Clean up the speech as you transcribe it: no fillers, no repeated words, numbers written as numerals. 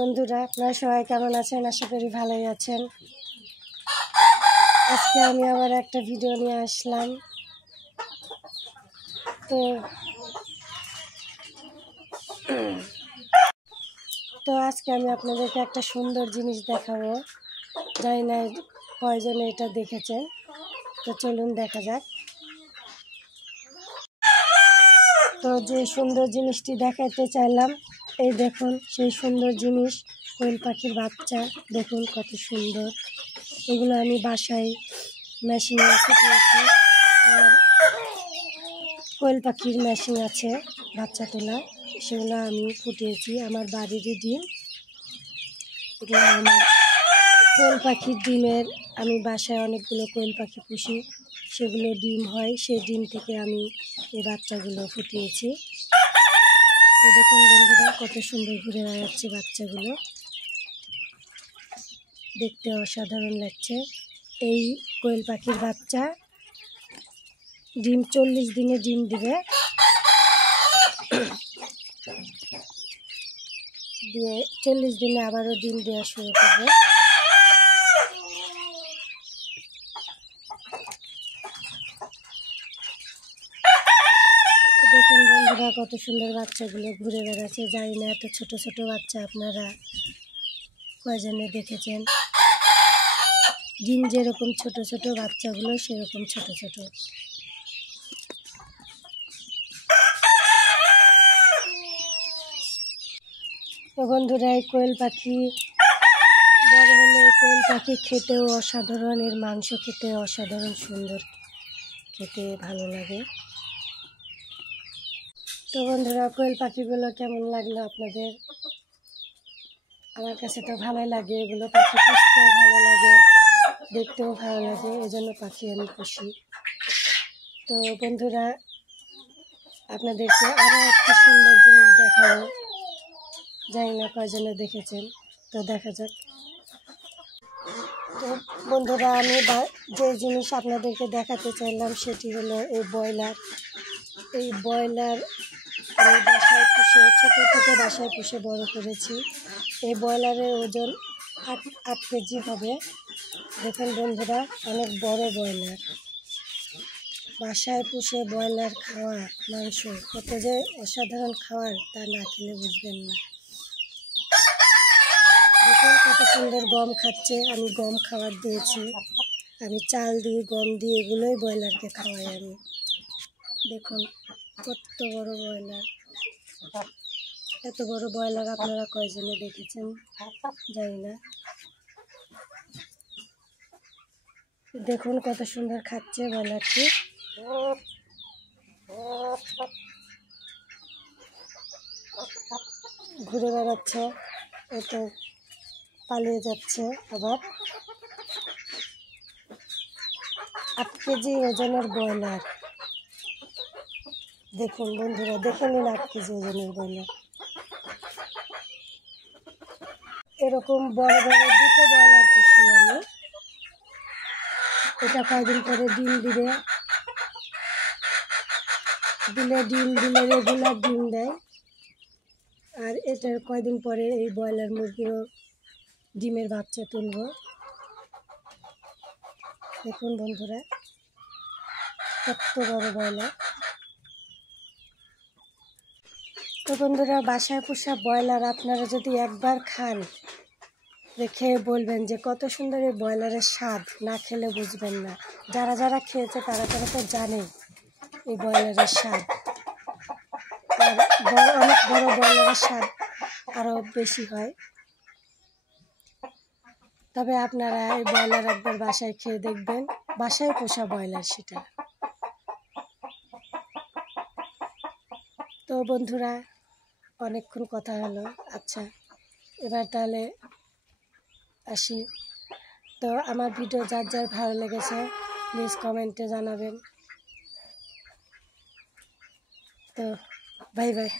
বন্ধুরা, আপনারা সবাই কেমন আছেন? আশা করি ভালোই আছেন। আজকে আমি আবার একটা ভিডিও নিয়ে আসলাম। তো আজকে আমি আপনাদেরকে একটা সুন্দর জিনিস দেখাবো। জানি না কয়জনে এটা দেখেছেন, তো চলুন দেখা যাক। তো যে সুন্দর জিনিসটি দেখাতে চাইলাম, এই দেখুন সেই সুন্দর জিনিস, কোয়েল পাখির বাচ্চা। দেখুন কত সুন্দর। এগুলো আমি বাসায় মেশিনে ফুটিয়েছি। আর কোয়েল পাখির মেশিন আছে বাচ্চা তোলা, সেগুলো আমি ফুটিয়েছি। আমার বাড়িরই ডিম, এগুলো আমার কোয়েল পাখির ডিমের। আমি বাসায় অনেকগুলো কোয়েল পাখি পুষি, সেগুলো ডিম হয়, সেই ডিম থেকে আমি এই বাচ্চাগুলো ফুটিয়েছি। তো দেখুন বন্ধুরা, কত সুন্দর ঘুরে বেড়াচ্ছে বাচ্চাগুলো, দেখতে অসাধারণ লাগছে। এই কোয়েল পাখির বাচ্চা ডিম 40 দিনে ডিম দিবে, দিয়ে 40 দিনে আবারও ডিম দেওয়া শুরু করবে। দেখুন বন্ধুরা, কত সুন্দর বাচ্চাগুলো ঘুরে বেড়াচ্ছে। জানি না এত ছোট ছোট বাচ্চা আপনারা কয়জনে দেখেছেন। ডিম যেরকম ছোট ছোট, বাচ্চাগুলো সেরকম ছোট ছোট। তো বন্ধুরা, এই কোয়েল পাখি বড় হলে কোয়েল পাখি খেতেও অসাধারণ, এর মাংস খেতে অসাধারণ সুন্দর, খেতে ভালো লাগে। তো বন্ধুরা, কোয়েল পাখিগুলো কেমন লাগলো আপনাদের? আমার কাছে তো ভালোই লাগে, এগুলো পাখি পুষতেও ভালো লাগে, দেখতেও ভালো লাগে, এজন্য পাখি আমি পুষি। তো বন্ধুরা, আপনাদেরকে আরও একটি সুন্দর জিনিস দেখাবো। জানি না কয়জনে দেখেছেন, তো দেখা যাক। তো বন্ধুরা, আমি যে জিনিস আপনাদেরকে দেখাতে চাইলাম সেটি হলো এই ব্রয়লার। এই ব্রয়লার আমি বাসায় পুষে, ছোটো থেকে বাসায় পুষে বড় করেছি। এই ব্রয়লারের ওজন 8 কেজি হবে। দেখুন বন্ধুরা, অনেক বড় ব্রয়লার। বাসায় পুষে ব্রয়লার খাওয়া মাংস কত যে অসাধারণ খাওয়ার, তা না খেলে বুঝবেন না। দেখুন কত সুন্দর গম খাচ্ছে, আমি গম খাবার দিয়েছি। আমি চাল দিয়ে, গম দিয়ে, এগুলোই ব্রয়লারকে খাওয়াই আমি। দেখুন কত বড় ব্রয়লার। এত বড় ব্রয়লার আপনারা কয়জনে দেখেছেন জানি না। দেখুন কত সুন্দর খাচ্ছে ব্রয়লারটি। ঘুরে বেড়াচ্ছে, এতো পালিয়ে যাচ্ছে। আবার 8 কেজি ওজনের ব্রয়লার। দেখুন বন্ধুরা, দেখে নিন 8 কেজি ওজনের ব্রয়লার। এরকম বড় বড় 2টো ব্রয়লার পুষি আমি। এটা কয়দিন পরে ডিম দিবে, ডিম দিলে রেগুলার ডিম দেয়। আর এটার কয়দিন পরে এই ব্রয়লার মুরগিরও ডিমের বাচ্চা তুলব। দেখুন বন্ধুরা, কত বড় ব্রয়লার। তো বন্ধুরা, বাসায় পোষা ব্রয়লার আপনারা যদি একবার খান, দেখে বলবেন যে কত সুন্দর এই ব্রয়লারের স্বাদ, না খেলে বুঝবেন না। যারা যারা খেয়েছে তারা তো জানে এই ব্রয়লারের স্বাদ। আর অনেক বড় ব্রয়লারের স্বাদ আরও বেশি হয়। তবে আপনারা এই ব্রয়লার একবার বাসায় খেয়ে দেখবেন, বাসায় পোষা ব্রয়লার সেটা। তো বন্ধুরা, অনেকক্ষণ কথা হলো, আচ্ছা এবার তাহলে আসি। তো আমার ভিডিও যার যার ভালো লেগেছে প্লিজ কমেন্টে জানাবেন। তো বাই বাই।